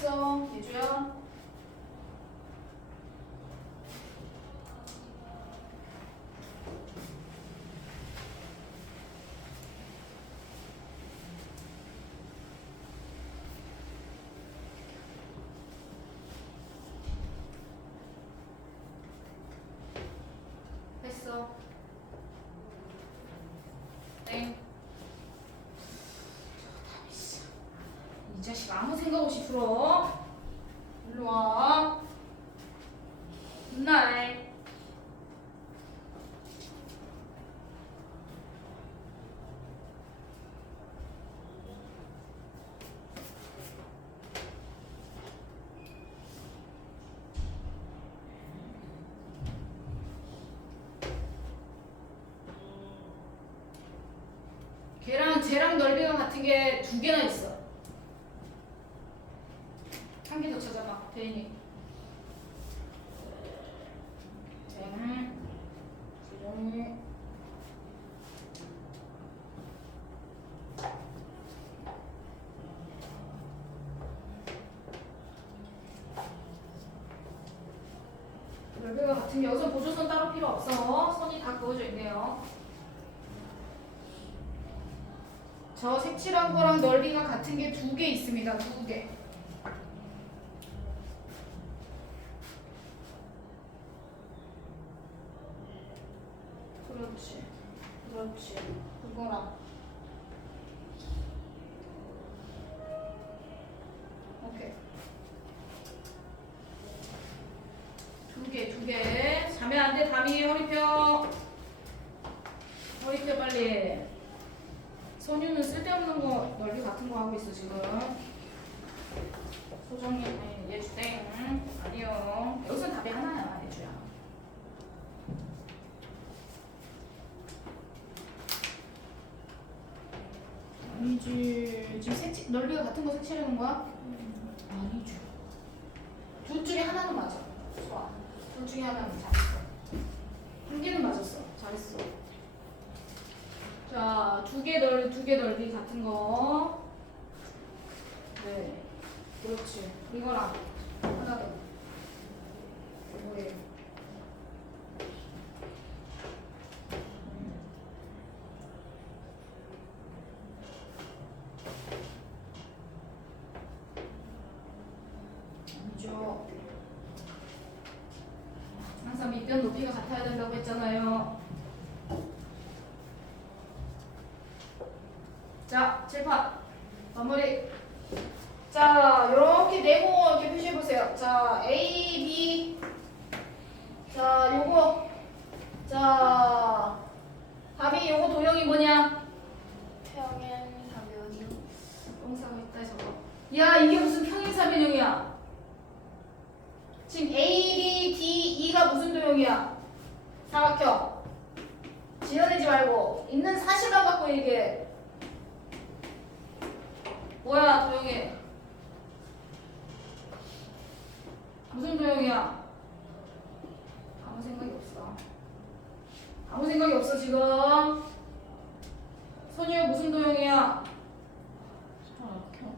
했어 예주야? 했어. 땡. 이 자식 아무 생각 없이 풀어. 일로 와. 굿나잇. 쟤랑 넓이가 같은 게 두 개나 있어. 한 개 더 찾아봐, 대인이. 수정이. 넓이가 같은 게 여기서 보조선 따로 필요 없어. 선이 다 그어져 있네요. 저 색칠한 거랑 넓이가 같은 게 두 개 있습니다. 두 개. 그렇지. 그렇지. 그거랑. 오케이. 두 개. 자면 안 돼, 담이. 허리 펴. 허리 펴, 빨리. 선유는 쓸데없는 거 넓이 같은 거 하고 있어 지금. 소정이 예주 땡. 아니요. 여기서 답이 하나야 예주야. 아니지. 지금 넓이가 같은 거 색칠하는 거야? 아니죠. 둘 중에 하나는 맞아. 좋아. 둘 중에 하나는 잘했어. 한 개는 맞았어. 잘했어. 자, 두 개 넓이 같은 거. 네. 그렇지. 이거랑 하나 더. 뭐예요? 아니죠. 항상 밑변 높이가 같아야 된다고 했잖아요. 자, 칠판 마무리. 자, 요렇게 네모 이렇게 표시해 보세요. 자, A, B. 자, 요거. 자, 답이 요거 도형이 뭐냐? 평행사변이. 동사가 있다 저거. 야, 이게 무슨 평행사변형이야? 지금 A, B, D, E가 무슨 도형이야? 사각형. 지어내지 말고 있는 사실만 갖고 얘기해. 뭐야 도형이? 무슨 도형이야? 아무 생각이 없어. 아무 생각이 없어 지금. 선유 무슨 도형이야? 사각형.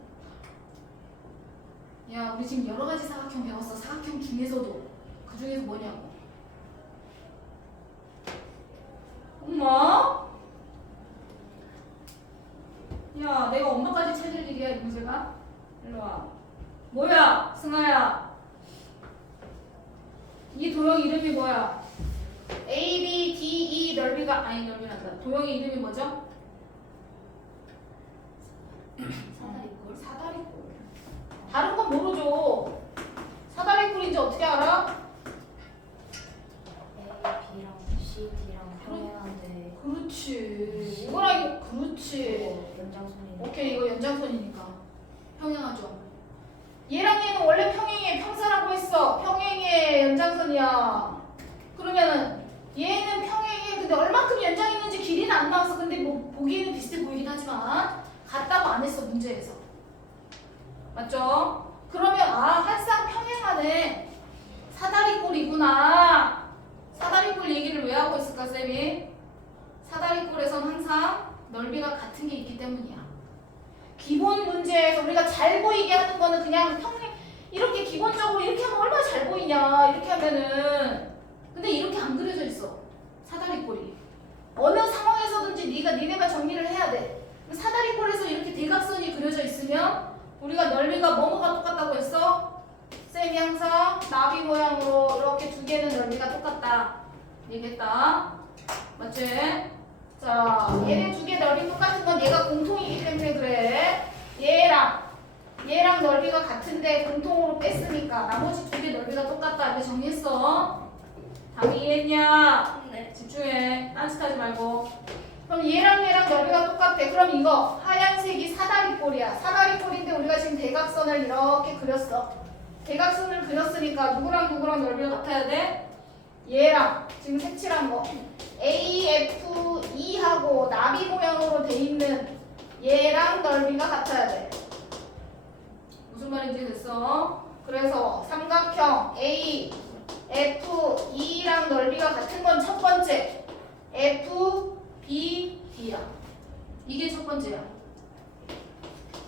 야 우리 지금 여러 가지 사각형 배웠어. 사각형 중에서도 그 중에서 뭐냐고. 엄마? 야 내가 엄마까지 찾을 일이야 이 문제가? 일로 와. 뭐야 승아야. 이 도형 이름이 뭐야? A, B, D, E 넓이가 아니 넓이란다. 도형의 이름이 뭐죠? 사다리꼴. 사다리꼴. 다른 건 모르죠. 사다리꼴인지 어떻게 알아? A, B랑 C, D랑 평행한데. 그렇지. 이거랑 이거 그렇지. 연장선이. 오케이 이거 연장선이니까 평행하죠. 얘랑 얘는 원래 평행의 평사라고 했어. 평행의 연장선이야. 그러면은 얘는 평행의 근데 얼만큼 연장이 있는지 길이는 안 나왔어. 근데 뭐 보기에는 비슷해 보이긴 하지만 같다고 안 했어 문제에서. 맞죠? 그러면 아 항상 평행하네. 사다리꼴이구나. 사다리꼴 얘기를 왜 하고 있을까 쌤이? 사다리꼴에선 항상 넓이가 같은 게 있기 때문이야. 기본 문제에서 우리가 잘 보이게 하는 거는 그냥 이렇게 기본적으로 이렇게 하면 얼마나 잘 보이냐. 이렇게 하면은. 근데 이렇게 안 그려져 있어. 사다리꼴이. 어느 상황에서든지 니네가 정리를 해야 돼. 사다리꼴에서 이렇게 대각선이 그려져 있으면 우리가 넓이가 뭐뭐가 똑같다고 했어? 쌤이 항상 나비 모양으로 이렇게 두 개는 넓이가 똑같다 얘기했다. 맞지? 자, 얘네 두 개 넓이 똑같은 건 얘가 공통이기 때문에 그래. 얘랑 넓이가 같은데 공통으로 뺐으니까 나머지 두 개 넓이가 똑같다. 이렇게 정리했어. 답이 이해했냐? 네. 집중해. 딴짓하지 말고. 그럼 얘랑 넓이가 똑같아. 그럼 이거 하얀색이 사다리꼴이야. 사다리꼴인데 우리가 지금 대각선을 이렇게 그렸어. 대각선을 그렸으니까 누구랑 넓이가 같아야 돼? 얘랑 지금 색칠한 거 AFE하고 나비 모양으로 돼 있는 얘랑 넓이가 같아야 돼. 무슨 말인지 됐어? 그래서 삼각형 AFE랑 넓이가 같은 건 첫 번째 FBD야. 이게 첫 번째야.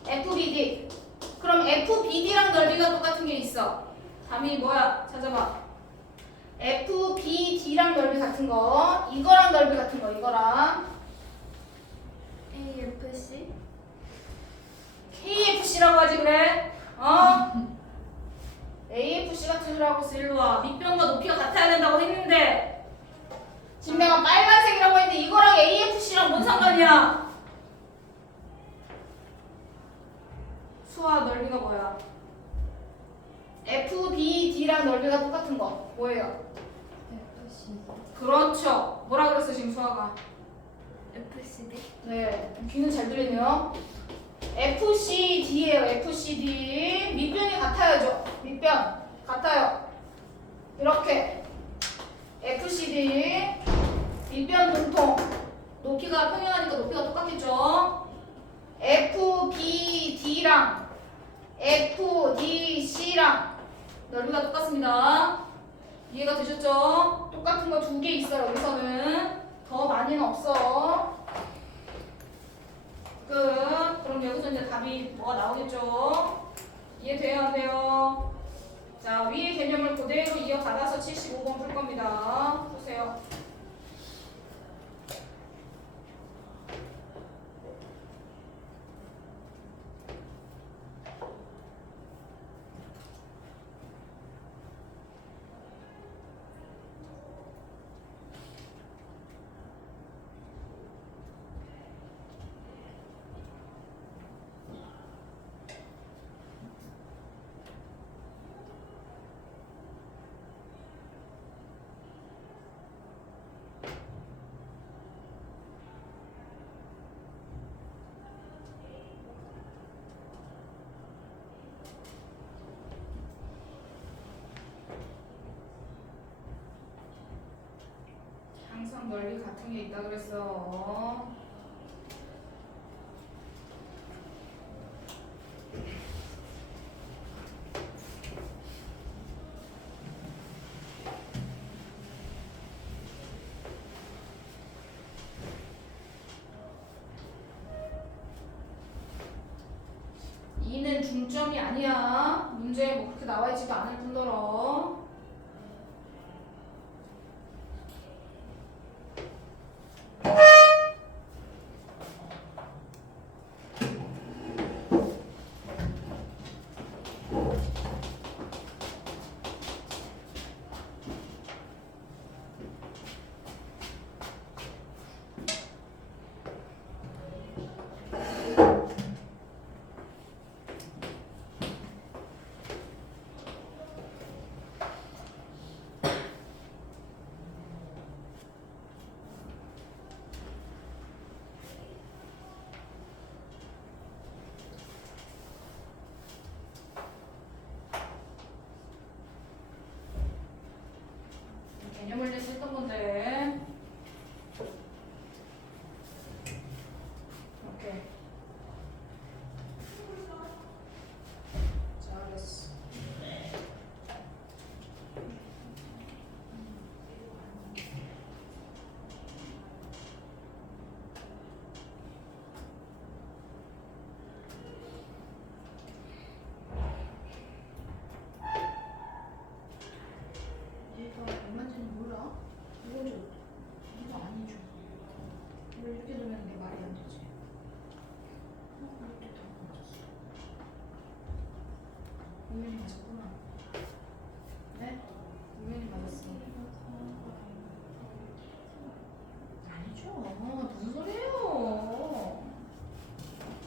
FBD. 그럼 FBD랑 넓이가 똑같은 게 있어. 답이 뭐야? 찾아봐. FBD랑 넓이 같은 거, 이거랑 넓이 같은 거, 이거랑 AFC? KFC라고 하지 그래? 어? AFC 같은 소리 하고 있어. 일로 와. 밑변과 높이가 같아야 된다고 했는데 지금 내가 빨간색이라고 했는데 이거랑 AFC랑 뭔 상관이야? 수와 넓이가 뭐야? FBD랑 넓이가 똑같은 거 뭐예요? FC. 그렇죠. 뭐라 그랬어 지금 수아가? FCD? 네, 귀는 잘 들리네요. FCD예요. FCD. 밑변이 같아야죠. 밑변 같아요. 이렇게 FCD 밑변 공통. 높이가 평행하니까 높이가 똑같겠죠. FBD랑 FDC랑 넓이가 똑같습니다. 이해가 되셨죠? 똑같은 거 두 개 있어요. 여기서는 더 많이는 없어. 끝. 그럼 여기서 이제 답이 뭐가 나오겠죠? 이해돼요? 안 돼요? 자, 위의 개념을 그대로 이어받아서 75번 풀 겁니다. 보세요. 항상 넓이 같은 게 있다 그랬어. 이는 중점이 아니야. 문제에 뭐 그렇게 나와 있지도 않을 뿐더러. 분명히 맞았구나. 네? 분명히 맞았어. 아니죠. 무슨 소리예요?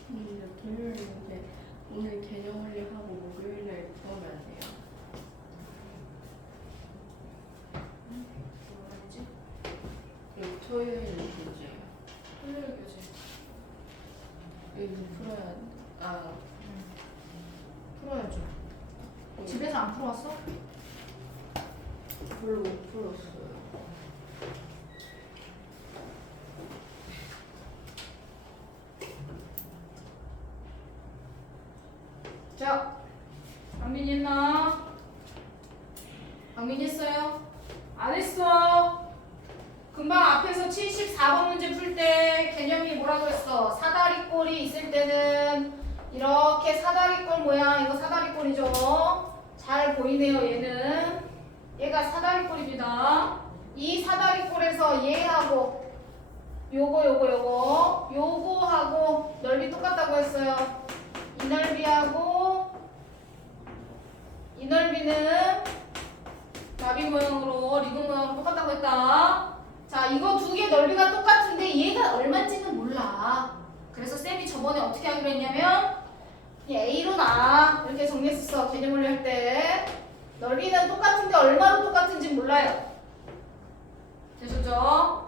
근데 토요일인데 오늘 개념 원리하고 목요일에 구하면 안 돼요? 뭐라 했지? 그리고 토요일은 교재예요. 토요일 교재. 여기 풀어야 돼. 아, 풀어야죠. 집에서 안 풀어왔어? 별로 못 풀었어요. 자, 강민이 했나? 강민이 했어요? 안 했어. 금방 앞에서 74번 문제 풀 때 개념이 뭐라고 했어? 사다리꼴이 있을 때는 이렇게 사다리꼴 모양, 이거 사다리꼴이죠? 잘 보이네요, 얘는. 얘가 사다리꼴입니다. 이 사다리꼴에서 얘하고 요거하고 넓이 똑같다고 했어요. 이 넓이하고 이 넓이는 나비 모양으로 리본 모양으로 똑같다고 했다. 자, 이거 두 개 넓이가 똑같은데 얘가 얼마인지는 몰라. 그래서 쌤이 저번에 어떻게 하기로 했냐면 A로 나 이렇게 정리했었어. 개념 원리 할 때. 넓이는 똑같은데 얼마로 똑같은지 몰라요. 되셨죠?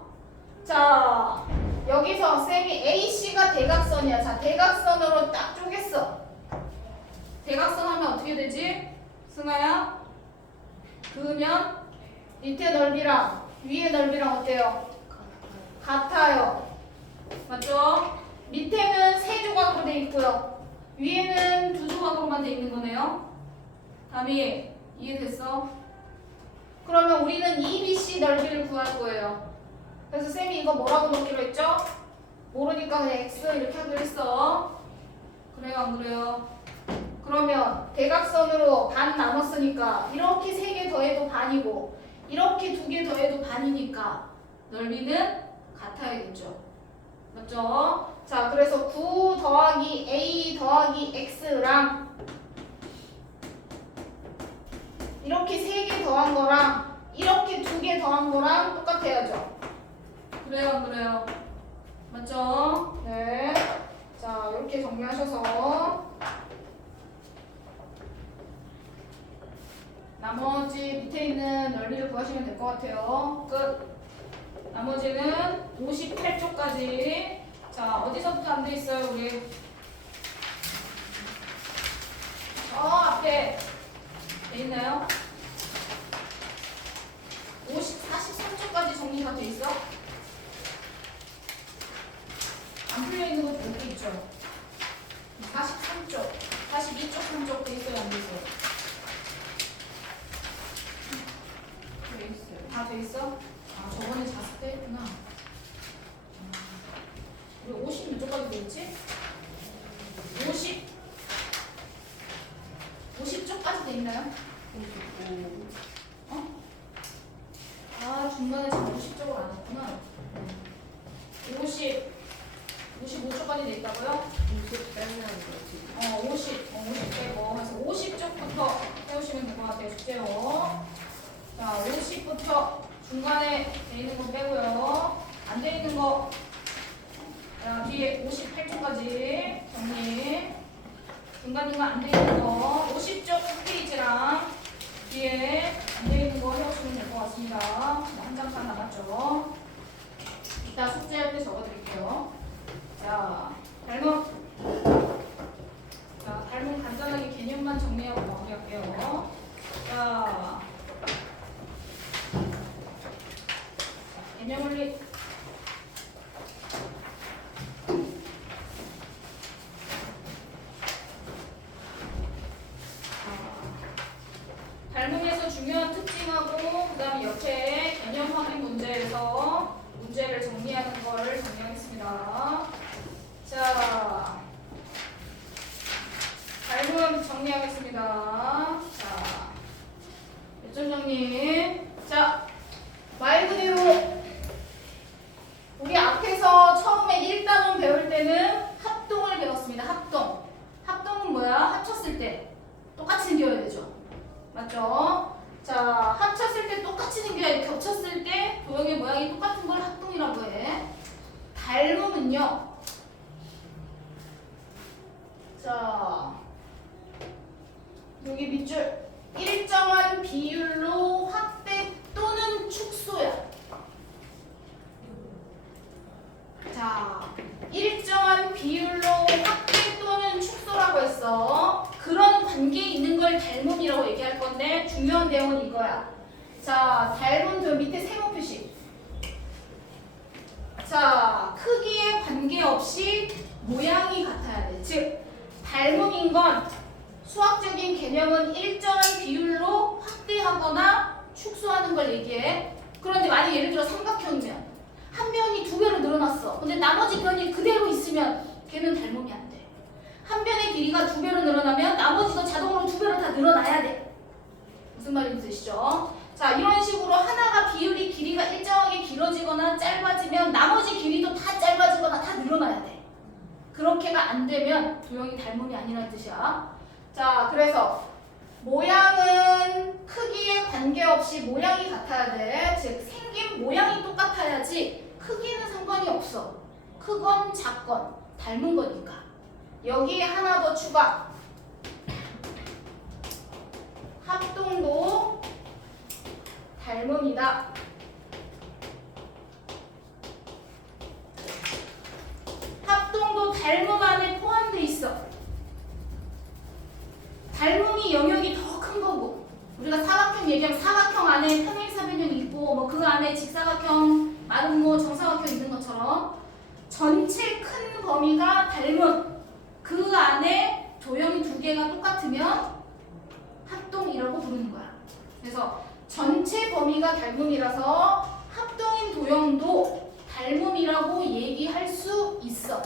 자, 여기서 쌤이 AC가 대각선이야. 자, 대각선으로 딱 쪼갰어. 대각선 하면 어떻게 되지? 승아야? 그으면 밑에 넓이랑 위에 넓이랑 어때요? 같아요. 맞죠? 밑에는 세 조각으로 돼 있고요. 위에는 두 조각으로만 돼 있는 거네요. 다음이 이해됐어? 그러면 우리는 EBC 넓이를 구할 거예요. 그래서 쌤이 이거 뭐라고 넣기로 했죠? 모르니까 그냥 X 이렇게 하기로 했어. 그래요, 안 그래요? 그러면 대각선으로 반 나눴으니까 이렇게 세 개 더해도 반이고 이렇게 두 개 더해도 반이니까 넓이는 같아야겠죠. 맞죠? 자, 그래서 9 더하기 A 더하기 X랑 이렇게 세 개 더한 거랑 이렇게 두 개 더한 거랑 똑같아야죠. 그래요, 안 그래요? 맞죠? 네. 자, 이렇게 정리하셔서 나머지 밑에 있는 넓이를 구하시면 될 것 같아요. 끝. 나머지는 58쪽까지. 자, 어디서부터 안 돼 있어요, 우리? 앞에 돼 있나요? 43쪽까지 정리 다 돼 있어? 안 풀려 있는 것도 몇 개 있죠? 43쪽, 42쪽, 3쪽 돼 있어요, 안 돼 있어요? 돼 있어요. 다 돼 있어? 아, 저번에 잤을 때 했구나. 우리 50 몇 쪽까지 돼 있지? 50쪽까지 돼 있나요? 55. 어? 아, 중간에 지금 50쪽을 안 했구나. 55쪽까지 돼 있다고요? 50 빼면 거지. 50 빼고 해서 50쪽부터 해오시면 될 것 같아요. 숙제요. 자, 50부터 중간에 돼 있는 거 빼고요. 안 돼 있는 거 자, 뒤에 58쪽까지 정리. 중간중간 안 돼 있는 거 50쪽 페이지랑 뒤에 안 돼 있는 거 해오시면 될 것 같습니다. 한 장만 남았죠. 이따 숙제할 때 적어드릴게요. 자, 닮은. 자, 닮은 간단하게 개념만 정리하고 마무리할게요. 자, 개념 원리. 닮음에서 중요한 특징하고 그다음 옆에 개념 확인 문제에서 문제를 정리하는 걸 정리하겠습니다. 자, 닮음 정리하겠습니다. 자, 몇 점 정리? 자, 말 그대로 우리 앞에서 처음에 1단원 배울 때는 합동을 배웠습니다. 합동. 합동은 뭐야? 합쳤을 때 똑같이 생겨야 맞죠? 자, 합쳤을 때 똑같이 생겨야 돼. 겹쳤을 때 도형의 모양이 똑같은 걸 합동이라고 해. 닮음은요. 자, 여기 밑줄 일정한 비율로 확대 또는 축소야. 자, 일정한 비율로 확대 또는 축소라고 했어. 그런 관계에 있는 걸 닮음이라고 얘기할 건데 중요한 내용은 이거야. 자, 닮은 저 밑에 세모 표시. 자, 크기에 관계없이 모양이 같아야 돼. 즉, 닮음인 건 수학적인 개념은 일정한 비율로 확대하거나 축소하는 걸 얘기해. 그런데 만약 예를 들어 삼각형이면 한 변이 두 배로 늘어났어. 근데 나머지 변이 그대로 있으면 걔는 닮음이 안 돼. 한 변의 길이가 두 배로 늘어나면 나머지도 자동으로 두 배로 다 늘어나야 돼. 무슨 말인지 되시죠? 자, 이런 식으로 하나가 비율이 길이가 일정하게 길어지거나 짧아지면 나머지 길이도 다 짧아지거나 다 늘어나야 돼. 그렇게가 안 되면 도형이 닮음이 아니라는 뜻이야. 자, 그래서 모양은 크기에 관계없이 모양이 같아야 돼. 즉, 생긴 모양이 똑같아야지 크기는 상관이 없어. 크건 작건 닮은 거니까. 여기에 하나 더 추가. 합동도 닮음이다. 합동도 닮음 안에 포함되어 있어. 닮음이 영역이 더 큰 거고, 우리가 사각형 얘기하면 사각형 안에 평행사변형이 있고 뭐 그 안에 직사각형, 마름모, 정사각형 있는 것처럼 전체 큰 범위가 닮음, 그 안에 도형이 두 개가 똑같으면 합동이라고 부르는 거야. 그래서 전체 범위가 닮음이라서 합동인 도형도 닮음이라고 얘기할 수 있어.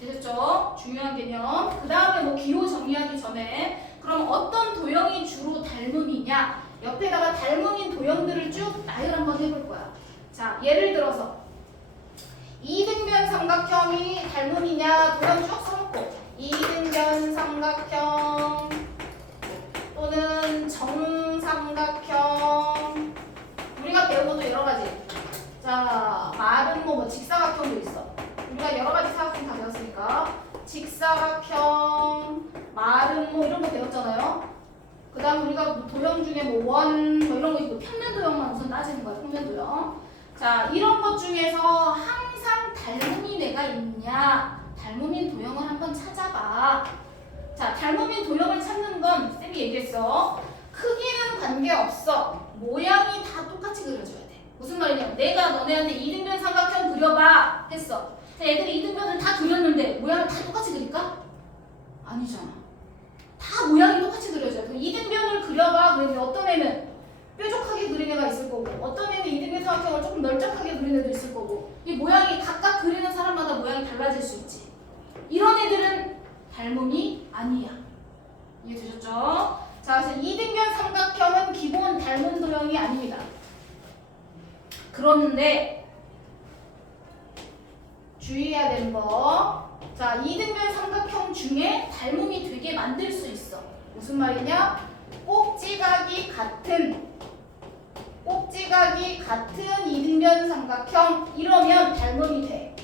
되셨죠? 중요한 개념. 그 다음에 뭐 기호 정리하기 전에 그럼 어떤 도형이 주로 닮음이냐? 옆에다가 닮음인 도형들을 쭉 나열 한번 해볼 거야. 자, 예를 들어서 이등변 삼각형이 닮음이냐? 도형 쭉 써놓고 이등변 삼각형 또는 정삼각형, 우리가 배운 것도 여러 가지. 자, 마름모 뭐 직사각형도 있어. 우리가 여러 가지 사각형 다 배웠으니까 직사각형, 마름모 이런 거 배웠잖아요. 그 다음 우리가 도형 중에 뭐 원 뭐 이런 거 있고 평면 도형만 우선 따지는 거야. 평면 도형. 자, 이런 것 중에서 항상 닮음이 내가 있냐, 닮음인 도형을 한번 찾아봐. 자, 닮음인 도형을 찾는 건 쌤이 얘기했어. 크기는 관계없어. 모양이 다 똑같이 그려줘야 돼. 무슨 말이냐? 내가 너네한테 이등변 삼각형 그려봐 했어. 애들이 이등변을 다 그렸는데 모양을 다 똑같이 그릴까? 아니잖아. 다 모양이 똑같이 그려져요. 그럼 이등변을 그려봐. 그러면 어떤 애는 뾰족하게 그린 애가 있을 거고, 어떤 애는 이등변 삼각형을 조금 널쩍하게 그린 애도 있을 거고, 이 모양이 각각 그리는 사람마다 모양이 달라질 수 있지. 이런 애들은 닮음이 아니야. 이해되셨죠? 자, 그래서 이등변 삼각형은 기본 닮은 도형이 아닙니다. 그런데 주의해야 되는 거. 자, 이등변 삼각형 중에 닮음이 되게 만들 수 있어. 무슨 말이냐? 꼭지각이 같은 이등변 삼각형 이러면 닮음이 돼.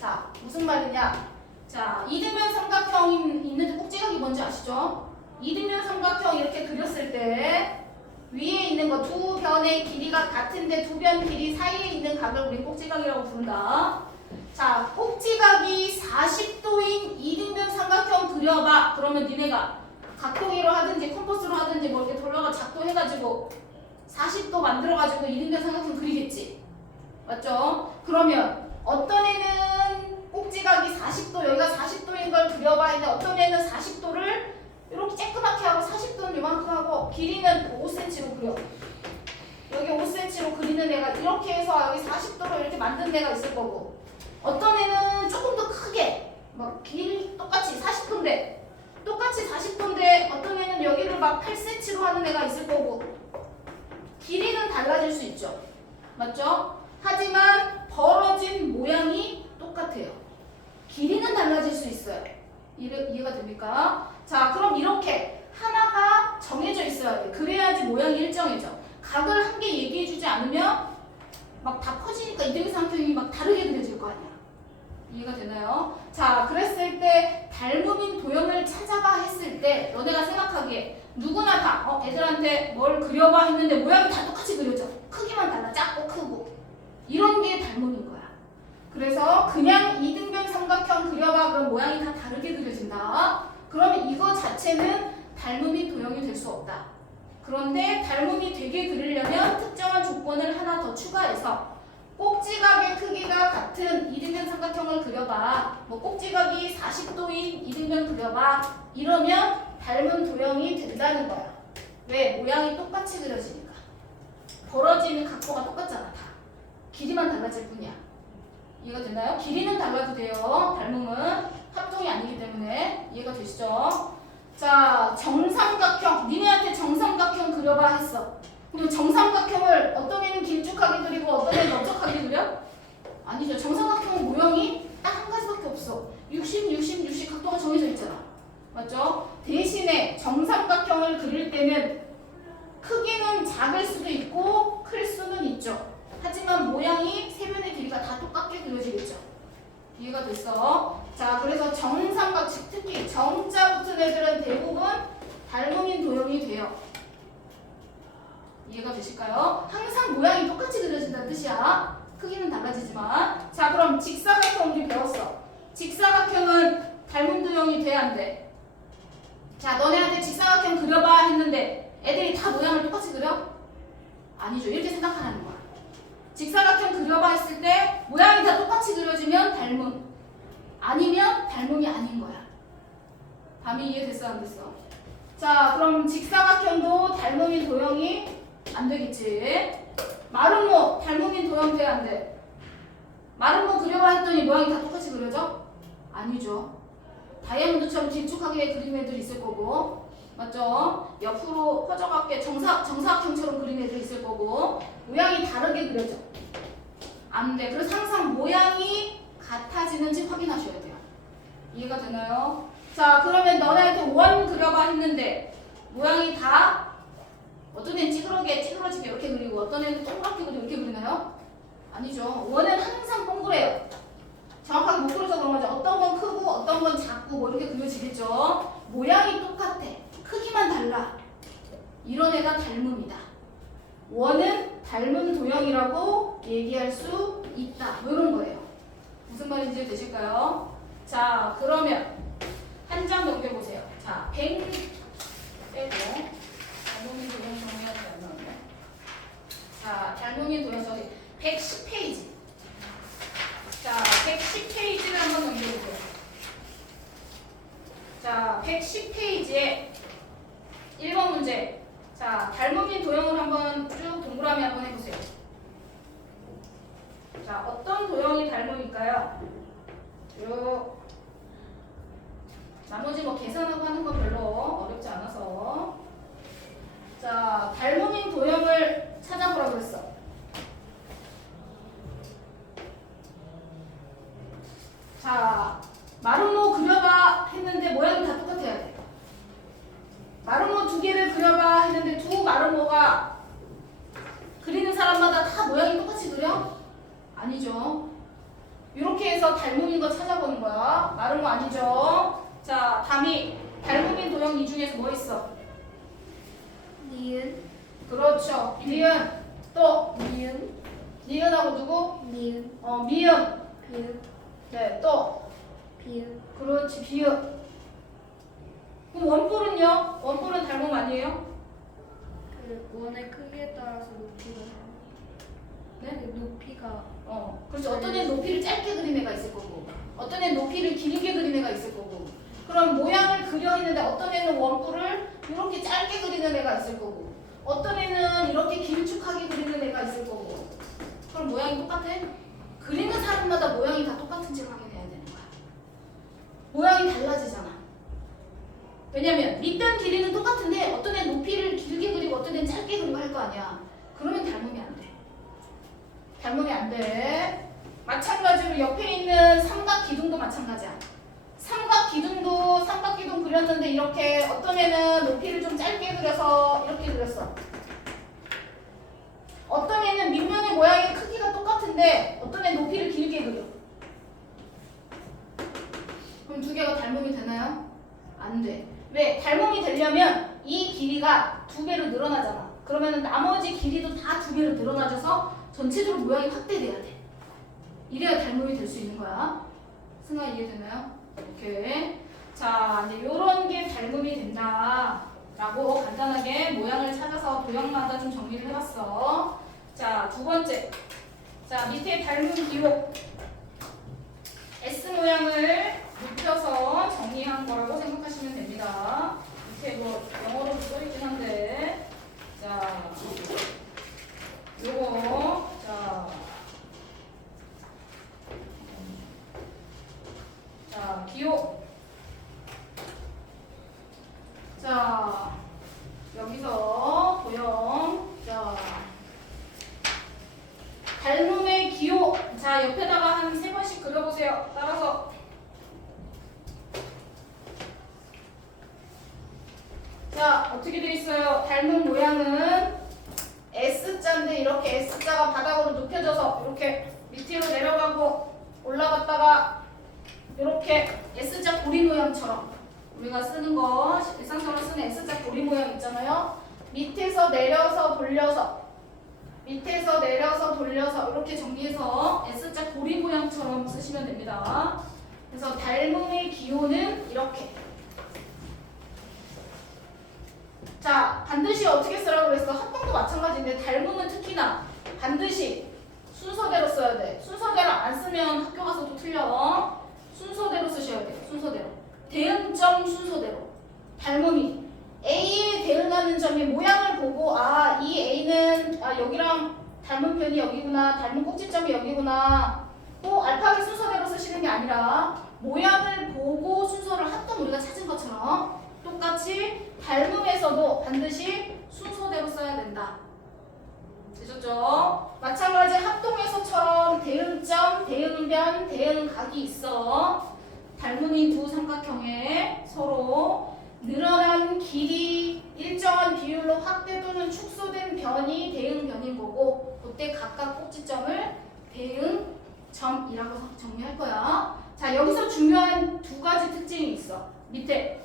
자, 무슨 말이냐? 자, 이등변 삼각형 있는데 꼭지각이 뭔지 아시죠? 이등변 삼각형 이렇게 그렸을 때 위에 있는 거 두 변의 길이가 같은데 두 변 길이 사이에 있는 각을 우리 꼭지각이라고 부른다. 자, 꼭지각이 40도인 이등변 삼각형 그려봐. 그러면 니네가 각도기로 하든지 컴퍼스로 하든지 뭐 이렇게 돌려가 작도해가지고 40도 만들어가지고 이등변 삼각형 그리겠지. 맞죠? 그러면 어떤 애는 꼭지각이 40도, 여기가 40도인 걸 그려봐 했는데 어떤 애는 40도를 이렇게 쬐끄맣게 하고 40도는 이만큼 하고 길이는 5cm로 그려. 여기 5cm로 그리는 애가 이렇게 해서 여기 40도로 이렇게 만든 애가 있을 거고, 어떤 애는 조금 더 크게 막 길이 똑같이 40도인데 똑같이 40도인데 어떤 애는 여기를 막 8cm로 하는 애가 있을 거고, 길이는 달라질 수 있죠. 맞죠? 하지만 벌어진 모양이 똑같아요. 길이는 달라질 수 있어요. 이해가 됩니까? 자, 그럼 이렇게 하나가 정해져 있어. 그래야지 모양이 일정해져. 각을 한 개 얘기해주지 않으면 막 다 퍼지니까 이등변 삼각형이 막 다르게 그려질 거 아니야. 이해가 되나요? 자, 그랬을 때 닮음인 도형을 찾아봐 했을 때 너네가 생각하기에 누구나 다 애들한테 뭘 그려봐 했는데 모양이 다 똑같이 그려져. 크기만 달라. 작고 크고. 이런 게 닮음인 거야. 그래서 그냥 이등변 삼각형 그려봐 그럼 모양이 다 다르게 그려진다. 그러면 이거 자체는 닮음인 도형이 될 수 없다. 그런데 닮음이 되게 그리려면 특정한 조건을 하나 더 추가해서 꼭지각의 크기가 같은 이등변 삼각형을 그려봐. 뭐 꼭지각이 40도인 이등변 그려봐. 이러면 닮은 도형이 된다는 거야. 왜? 모양이 똑같이 그려지니까. 벌어지는 각도가 똑같잖아 다. 길이만 달라질 뿐이야. 이해가 되나요? 길이는 달라도 돼요. 닮음은 합동이 아니기 때문에. 이해가 되시죠? 자, 정삼각형. 니네한테 정삼각형 그려봐 했어. 그럼 정삼각형을 어떤 애는 길쭉하게 그리고 어떤 애는 넓적하게 그려? 아니죠. 정삼각형은 모형이 딱 한 가지밖에 없어. 60, 60, 60 각도가 정해져 있잖아. 맞죠? 대신에 정삼각형을 그릴 때는 크기는 작을 수도 있고 클 수는 있죠. 하지만 모양이 세 변의 길이가 다 똑같게 그려지겠죠. 이해가 됐어? 자, 그래서 정삼각형, 특히 정자 붙은 애들은 대부분 닮음인 도형이 돼요. 이해가 되실까요? 항상 모양이 똑같이 그려진다는 뜻이야. 크기는 달라지지만. 자, 그럼 직사각형 우리 배웠어. 직사각형은 닮은 도형이 돼야 안 돼. 자, 너네한테 직사각형 그려봐 했는데 애들이 다 모양을 똑같이 그려? 아니죠. 이렇게 생각하라는 거야. 직사각형 그려봐 했을 때 모양이 다 똑같이 그려지면 닮음. 아니면 닮음이 아닌 거야. 밤이 이해됐어 안 됐어? 자, 그럼 직사각형도 닮음인 도형이 안 되겠지. 마름모 닮음인 도형 돼 안 돼? 마름모 그려봐 했더니 모양이 다 똑같이 그려져? 아니죠. 다이아몬드처럼 길쭉하게 그린 애들 있을 거고, 맞죠? 옆으로 퍼져갖게 정사각형처럼 그린 애들 있을 거고, 모양이 다르게 그려져. 안 돼. 그래서 항상 모양이 같아지는지 확인하셔야 돼요. 이해가 되나요? 자, 그러면 너네한테 원 그려봐 했는데 모양이 다 어떤 애는 찌그러지게 이렇게 그리고 어떤 애는 동그랗게 그리고 이렇게 그리나요? 아니죠. 원은 항상 동그래요. 정확하게 못 그려서 그런 거죠. 어떤 건 크고 어떤 건 작고 뭐 이렇게 그려지겠죠. 모양이 똑같아. 크기만 달라. 이런 애가 닮음이다. 원은 닮은 도형이라고 얘기할 수 있다. 이런 거예요. 무슨 말인지 되실까요? 자, 그러면 한 장 넘겨보세요. 자, 100 빼고 닮음인 도형 정리하지 않았네. 자, 닮음인 도형 정리 110페이지. 자, 110페이지를 한번 넘겨보세요. 자, 110페이지에 1번 문제. 자, 닮음인 도형을 한번 쭉 동그라미 한번 해보세요. 자, 어떤 도형이 닮음일까요? 쭉. 나머지 뭐 계산하고 하는 거 별로 어렵지 않아서. 자, 닮음인 도형을 찾아보라고 그랬어. 자, 마름모 그려봐 했는데 모양이 다 똑같아야 돼. 마름모 두 개를 그려봐 했는데 두 마름모가 그리는 사람마다 다 모양이 똑같이 그려? 아니죠. 이렇게 해서 닮음인 거 찾아보는 거야. 마름모 아니죠. 자, 담이 닮음인 도형 이 중에서 뭐 있어? 니은. 그렇죠. 니은. 또 니은. 니은하고 누구? 니은. 미음. 비읍. 네, 또 비읍. 그렇지, 비읍. 그럼 원뿔은요? 원뿔은 닮음 아니에요? 그 원의 크기에 따라서 높이가 네? 그 높이가 그렇죠. 어떤 애는 높이를 짧게 그린 애가 있을 거고, 어떤 애는 높이를 길게 그린 애가 있을 거고. 그럼 모양을 그려 있는데 어떤 애는 원뿔을 이렇게 짧게 그리는 애가 있을 거고, 어떤 애는 이렇게 길쭉하게 그리는 애가 있을 거고. 그럼 모양이 똑같아? 그리는 사람마다 모양이 다 똑같은지 확인해야 되는 거야. 모양이 달라지잖아. 왜냐면 밑변 길이는 똑같은데 어떤 애는 높이를 길게 그리고 어떤 애는 짧게 그리고 할 거 아니야. 그러면 닮음이 안 돼. 닮음이 안 돼. 마찬가지로 옆에 있는 삼각 기둥도 마찬가지야. 삼각 기둥도 두 삼각기둥 그렸는데 이렇게 어떤 애는 높이를 좀 짧게 그려서 이렇게 그렸어. 어떤 애는 밑면의 모양의 크기가 똑같은데 어떤 애는 높이를 길게 그려. 그럼 두 개가 닮음이 되나요? 안 돼. 왜? 닮음이 되려면 이 길이가 2배로 늘어나잖아. 그러면 나머지 길이도 다 2배로 늘어나져서 전체적으로 모양이 확대돼야 돼. 이래야 닮음이 될 수 있는 거야. 승아 이해되나요? 오케이. 자, 이제 요런 게 닮음이 된다. 라고 간단하게 모양을 찾아서 도형마다 좀 정리를 해봤어. 자, 두 번째. 자, 밑에 닮은 기호. S 모양을 눕혀서 정리한 거라고 생각하시면 됩니다. 밑에 뭐 영어로도 써있긴 한데. 자, 요거. 자, 기호. 자, 여기서 도형. 자, 닮음의 기호. 자, 옆에다가 한 3번씩 그려보세요. 따라서. 자, 어떻게 돼 있어요? 닮은 모양은 S자인데 이렇게 S자가 바닥으로 눕혀져서 이렇게 밑으로 내려가고 올라갔다가 이렇게 S자 고리 모양처럼 우리가 쓰는 거 일상적으로 쓰는 S자 고리 모양 있잖아요. 밑에서 내려서 돌려서 밑에서 내려서 돌려서 이렇게 정리해서 S자 고리 모양처럼 쓰시면 됩니다. 그래서 닮음의 기호는 이렇게. 자, 반드시 어떻게 쓰라고 그랬어? 합동도 마찬가지인데 닮음은 특히나 반드시 순서대로 써야 돼. 순서대로 안 쓰면 학교 가서도 틀려. 순서대로 쓰셔야 돼요. 순서대로. 대응점 순서대로. 닮음이 A에 대응하는 점이 모양을 보고 아, 이 A는 여기랑 닮은 편이 여기구나. 닮은 꼭지점이 여기구나. 또 알파벳 순서대로 쓰시는 게 아니라 모양을 보고 순서를 합동 우리가 찾은 것처럼 똑같이 닮음에서도 반드시 순서대로 써야 된다. 되셨죠? 마찬가지 합동에서처럼 대응점, 대응변, 대응각이 있어. 닮음인 두 삼각형에 서로 늘어난 길이 일정한 비율로 확대 또는 축소된 변이 대응변인 거고 그때 각각 꼭지점을 대응점이라고 정리할 거야. 자, 여기서 중요한 2가지 특징이 있어. 밑에.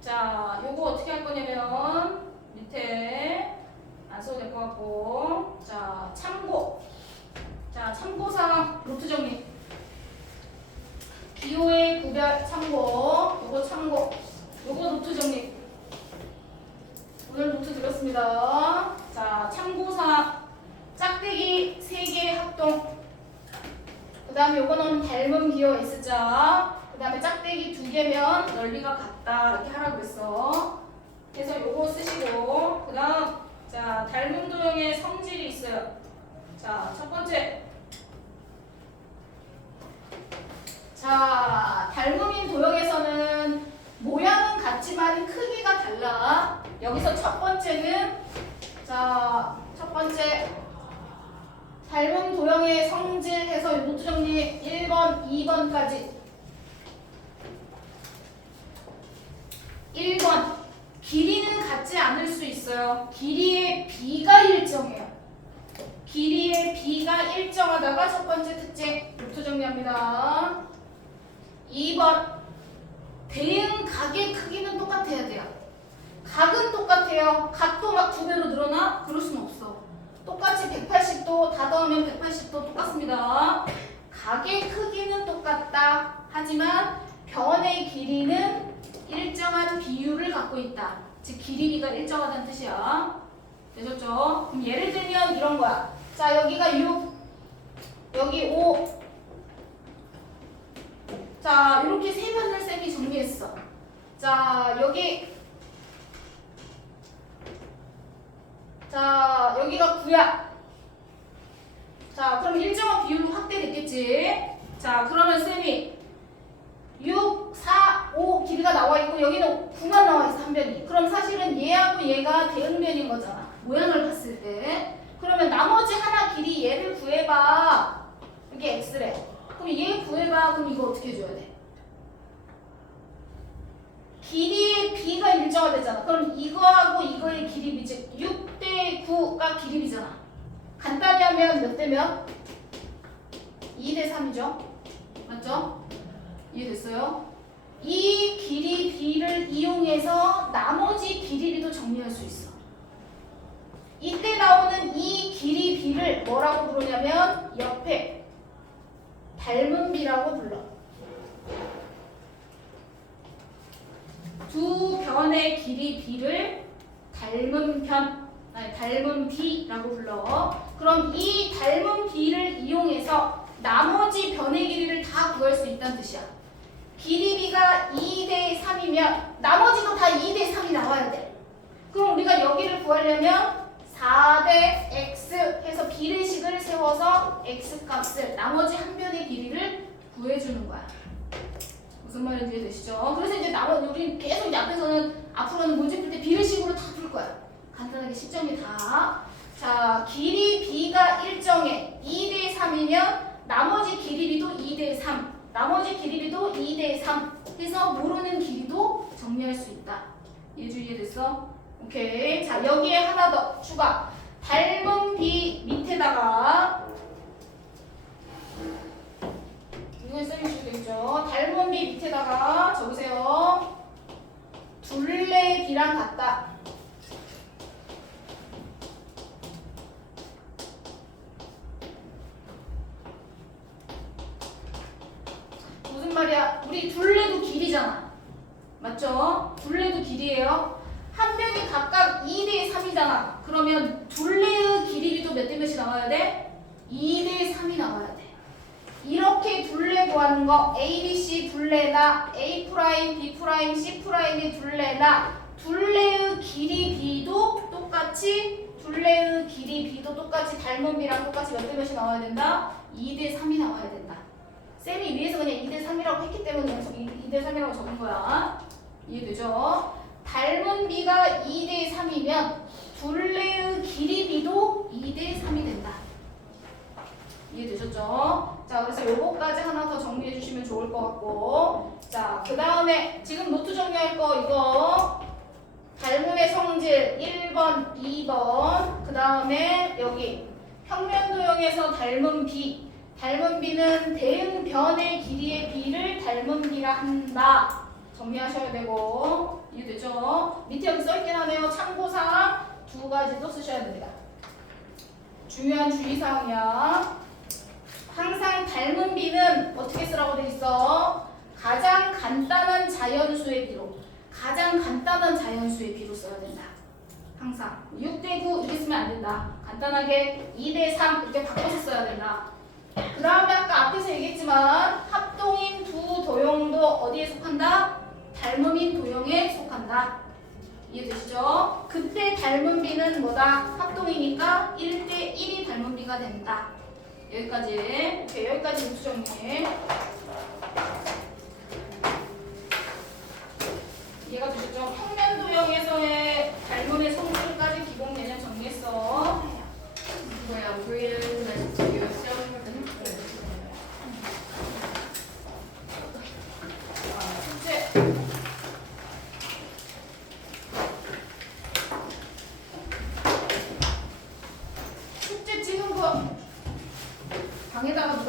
자, 요거 어떻게 할 거냐면 밑에 안 써도 될 것 같고 자, 참고. 자, 참고사항 노트 정리. 기호의 구별 참고. 요거 참고. 요거 노트 정리. 오늘 노트 드렸습니다. 자, 참고사항 짝대기 3개 합동. 그 다음에 요거는 닮은 기호 S자. 그 다음에 짝대기 2개면 넓이가 같다 이렇게 하라고 했어. 그래서 요거 쓰시고 그 다음 자, 닮은 도형의 성질이 있어요. 자, 첫 번째. 자, 닮음인 도형에서는 모양은 같지만 크기가 달라. 여기서 첫 번째는 자, 첫 번째 닮은 도형의 성질 해서 노트 정리 1번, 2번까지. 1번 길이는 같지 않을 수 있어요. 길이의 비가 일정해요. 길이의 비가 일정하다가 첫 번째 특징 노트 정리합니다. 2번 대응 각의 크기는 똑같아야 돼요. 각은 똑같아요. 각도 막 2배로 늘어나? 그럴 순 없어. 똑같이 180도 다 더하면 180도 똑같습니다. 각의 크기는 똑같다. 하지만 변의 길이는 일정한 비율을 갖고 있다. 즉 길이가 일정하다는 뜻이야. 되셨죠? 그럼 예를 들면 이런 거야. 자, 여기가 6, 여기 5. 자, 이렇게 세 변을 쌤이 정리했어. 자, 여기 자, 여기가 9야. 자, 그럼 일정한 비율로 확대됐겠지. 자, 그러면 쌤이 6, 4, 5 길이가 나와 있고 여기는 9만 나와 있어 한 변이. 그럼 사실은 얘하고 얘가 대응변인 거잖아. 모양을 봤을 때. 그러면 나머지 하나 길이 얘를 구해봐. 이게 x래. 그럼 얘 구해봐. 그럼 이거 어떻게 해줘야 돼? 길이의 b가 일정화되잖아. 그럼 이거하고 이거의 길이 비지 6대 9가 길이 비잖아. 간단히 하면 몇 대 몇? 2대 3이죠. 맞죠? 이해됐어요? 이 길이 b를 이용해서 나머지 길이 b도 정리할 수 있어. 이때 나오는 이 길이 b를 뭐라고 부르냐면 옆에 닮은 b라고 불러. 두 변의 길이 b를 닮은 b라고 불러. 그럼 이 닮은 b를 이용해서 나머지 변의 길이를 다 구할 수 있다는 뜻이야. 길이 b가 2대 3이면 나머지도 다 2대 3이 나와야 돼. 그럼 우리가 여기를 구하려면 4대 x 해서 비례식을 세워서 x 값을 나머지 한 변의 길이를 구해주는 거야. 무슨 말인지 이해되시죠? 그래서 이제 우리 계속 이제 앞으로는 문제 풀 때 비례식으로 다 풀 거야. 간단하게 시점이 다. 자, 길이 b가 일정해 2대 3이면 나머지 길이 b도 2대 3, 나머지 길이 b도 2대 3 해서 모르는 길이도 정리할 수 있다. 이해됐어? 오케이. 자, 여기에 하나 더 추가. 닮은 b 밑에다가 이건 쌤이 주셔도 되겠죠. 닮은 b 밑에다가 적으세요. 둘레 b랑 같다. 무슨 말이야? 우리 둘레도 길이잖아. 맞죠? 둘레도 길이에요. 한 변이 각각 2대 3이잖아. 그러면 둘레의 길이도 몇 대 몇이 나와야 돼? 2대 3이 나와야 돼. 이렇게 둘레 구하는 거 A, B, C 둘레나 A', B', C'의 둘레나 둘레의 길이 B도 똑같이 닮은 B랑 똑같이 몇 대 몇이 나와야 된다? 2대 3이 나와야 된다. 쌤이 위에서 그냥 2대 3이라고 했기 때문에 2대 3이라고 적은 거야. 이해되죠? 닮은 B가 2대 3이면 둘레의 길이 B도 2대 3이 된다. 이해되셨죠? 자, 그래서 요거까지 하나 더 정리해 주시면 좋을 것 같고, 자, 그 다음에 지금 노트 정리할 거 이거 닮음의 성질 1번, 2번, 그 다음에 여기 평면도형에서 닮은 B는 대응 변의 길이의 B를 닮은 B라 한다. 정리하셔야 되고, 이해되죠? 밑에 여기 써있긴 하네요. 참고사항 두 가지도 쓰셔야 됩니다. 중요한 주의사항이야. 항상 닮은 B는 어떻게 쓰라고 돼 있어? 가장 간단한 자연수의 B로 써야 된다. 항상 6대 9 이렇게 쓰면 안 된다. 간단하게 2대 3 이렇게 바꿔서 써야 된다. 그 다음에 아까 앞에서 얘기했지만 합동인 두 도형도 어디에 속한다? 닮음인 도형에 속한다. 이해되시죠? 그때 닮은 B는 뭐다? 합동이니까 1대 1이 닮은 B가 된다. 여기까지. 오케이, 여기까지 노트 정리. 이해가 되셨죠? 평면도형에서의 닮음의 성질까지 기본 개념 정리했어. 뭐야, 우리는 지금 시험을 숙제. 숙제 찍은 거 방에다가